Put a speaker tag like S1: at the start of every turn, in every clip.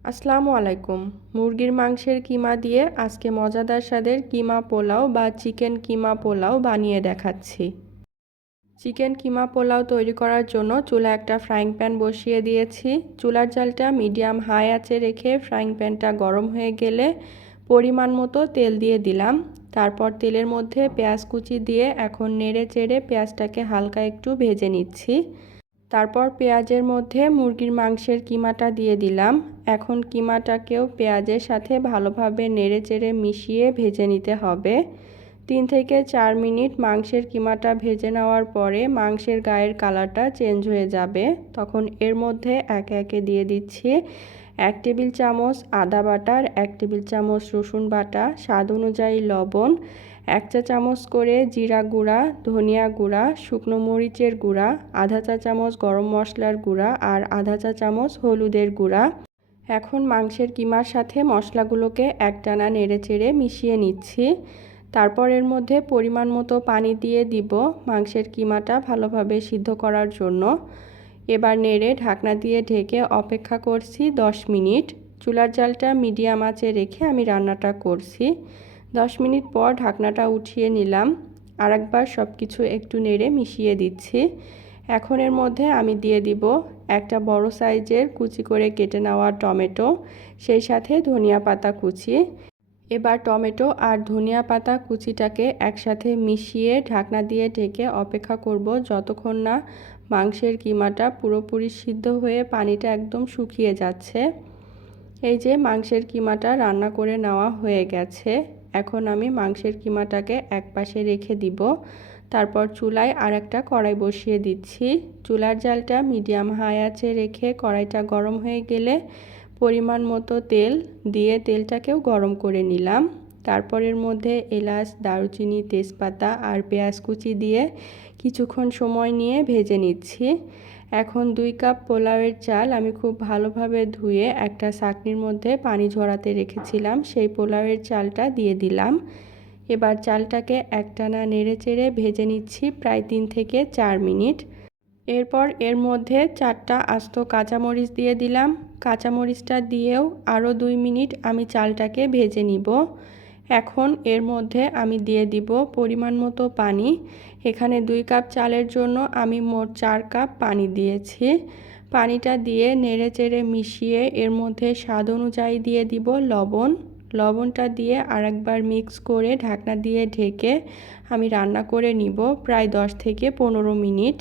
S1: আসসালামু আলাইকুম। মুরগির মাংসের কিমা দিয়ে আজকে মজাদার স্বাদের কিমা পোলাও বা চিকেন কিমা পোলাও বানিয়ে দেখাচ্ছি। চিকেন কিমা পোলাও তৈরি করার জন্য চুলা একটা ফ্রাইং প্যান বসিয়ে দিয়েছি। চুলার জালটা মিডিয়াম হাই আঁচে রেখে ফ্রাইং প্যানটা গরম হয়ে গেলে পরিমাণ মতো তেল দিয়ে দিলাম। তারপর তেলের মধ্যে পেঁয়াজ কুচি দিয়ে এখন নেড়ে চেড়ে পেঁয়াজটাকে হালকা একটু ভেজে নিচ্ছি। তারপর পেঁয়াজের মধ্যে মুরগির মাংসের কিমাটা দিয়ে দিলাম। এখন কিমাটাকেও পেঁয়াজের সাথে ভালোভাবে নেড়ে চেড়ে মিশিয়ে ভেজে নিতে হবে। তিন থেকে চার মিনিট মাংসের কিমাটা ভেজে নেওয়ার পরে মাংসের গায়ের কালারটা চেঞ্জ হয়ে যাবে। তখন এর মধ্যে একে একে দিয়ে দিচ্ছি এক টেবিল চামচ আদা বাটার, এক টেবিল চামচ রসুন বাটা, স্বাদ অনুযায়ী লবণ এক চা চামচ করে জিরা গুঁড়া, ধনিয়া গুঁড়া, শুকনো মরিচের গুঁড়া, আধা চা চামচ গরম মশলার গুঁড়া আর আধা চা চামচ হলুদের গুঁড়া। এখন মাংসের কিমার সাথে মশলাগুলোকে একটানা নেড়ে চেড়ে মিশিয়ে নিচ্ছি। তারপর এর মধ্যে পরিমাণ মতো পানি দিয়ে দিব মাংসের কিমাটা ভালোভাবে সিদ্ধ করার জন্য। এবার নেড়ে ঢাকনা দিয়ে ঢেকে অপেক্ষা করছি দশ মিনিট। চুলার জালটা মিডিয়াম আঁচে রেখে আমি রান্নাটা করছি। দশ মিনিট পর ঢাকনাটা উঠিয়ে নিলাম। আরেকবার সব কিছু একটু নেড়ে মিশিয়ে দিচ্ছি। এখন এর মধ্যে আমি দিয়ে দিব একটা বড় সাইজের কুচি করে কেটে নেওয়া টমেটো, সেই সাথে ধনিয়া পাতা কুচি। এবার টমেটো আর ধনিয়া পাতা কুচিটাকে একসাথে মিশিয়ে ঢাকনা দিয়ে ঢেকে অপেক্ষা করব যতক্ষণ না মাংসের কিমাটা পুরোপুরি সিদ্ধ হয়ে পানিটা একদম শুকিয়ে যাচ্ছে। এই যে মাংসের কিমাটা রান্না করে নেওয়া হয়ে গেছে। এখন আমি মাংসের কিমাটাকে এক পাশে রেখে দিব। তারপর চুলায় আর একটা কড়াই বসিয়ে দিচ্ছি। চুলার জালটা মিডিয়াম হাই আছে রেখে কড়াইটা গরম হয়ে গেলে পরিমাণ মতো তেল দিয়ে তেলটাকেও গরম করে নিলাম। তারপরের মধ্যে এলাচ, দারুচিনি, তেজপাতা আর পেঁয়াজ কুচি দিয়ে কিছুক্ষণ সময় নিয়ে ভেজে নিচ্ছি। এখন দুই কাপ পোলাওয়ের চাল আমি খুব ভালোভাবে ধুয়ে একটা চাকনির মধ্যে পানি ঝরাতে রেখেছিলাম। সেই পোলাওয়ের চালটা দিয়ে দিলাম। এবার চালটাকে একটানা নেড়ে চেড়ে ভেজে নিচ্ছি প্রায় তিন থেকে চার মিনিট। এরপর এর মধ্যে চারটা আস্ত কাঁচামরিচ দিয়ে দিলাম। কাঁচামরিচটা দিয়েও আরও দুই মিনিট আমি চালটাকে ভেজে নিব। এখন এর মধ্যে আমি দিয়ে দিব পরিমাণ মতো পানি। এখানে দুই কাপ চালের জন্য আমি মোট চার কাপ পানি দিয়েছি। পানিটা দিয়ে নেড়ে চেড়ে মিশিয়ে এর মধ্যে স্বাদ অনুযায়ী দিয়ে দিব লবণ। লবণটা দিয়ে আরেকবার মিক্স করে ঢাকনা দিয়ে ঢেকে আমি রান্না করে নিব প্রায় দশ থেকে পনেরো মিনিট।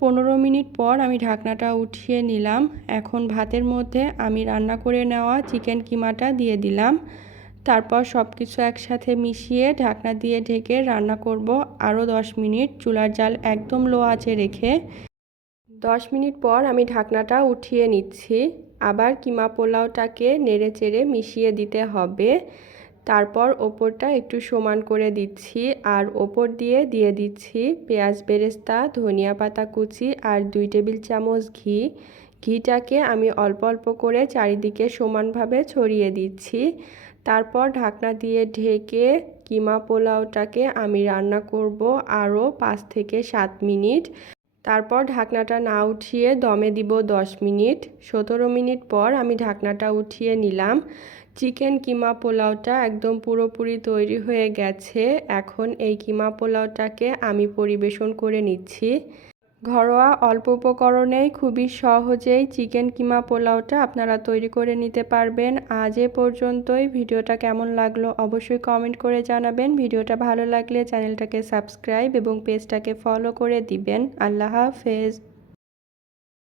S1: পনেরো মিনিট পর আমি ঢাকনাটা উঠিয়ে নিলাম। এখন ভাতের মধ্যে আমি রান্না করে নেওয়া চিকেন কিমাটা দিয়ে দিলাম। তারপর সব কিছু একসাথে মিশিয়ে ঢাকনা দিয়ে ঢেকে রান্না করব। আরও দশ মিনিট চুলার জাল একদম লো আঁচে রেখে। দশ মিনিট পর আমি ঢাকনাটা উঠিয়ে নিচ্ছি। আবার কিমা পোলাওটাকে নেড়ে চেড়ে মিশিয়ে দিতে হবে। তারপর ওপরটা একটু সমান করে দিচ্ছি আর ওপর দিয়ে দিয়ে দিচ্ছি পেঁয়াজ, বেরেস্তা, ধনিয়া পাতা কুচি আর দুই টেবিল চামচ ঘি। ঘিটাকে আমি অল্প অল্প করে চারিদিকে সমানভাবে ছড়িয়ে দিচ্ছি। তারপর ঢাকনা দিয়ে ঢেকে কিমা পোলাওটাকে আমি রান্না করব আরও পাঁচ থেকে সাত মিনিট। তারপর ঢাকনাটা না উঠিয়ে দমে দিব দশ মিনিট। সতেরো মিনিট পর আমি ঢাকনাটা উঠিয়ে নিলাম। চিকেন কিমা পোলাওটা একদম পুরোপুরি তৈরি হয়ে গেছে। এখন এই কিমা পোলাওটাকে আমি পরিবেশন করে নিচ্ছি। ঘরোয়া অল্প উপকরণেই খুবই সহজেই চিকেন কিমা পোলাওটা আপনারা তৈরি করে নিতে পারবেন। আজ এ পর্যন্তই। ভিডিওটা কেমন লাগল অবশ্যই কমেন্ট করে জানাবেন। ভিডিওটা ভালো লাগলে চ্যানেলটাকে সাবস্ক্রাইব এবং পেজটাকে ফলো করে দিবেন। আল্লাহ হাফেজ।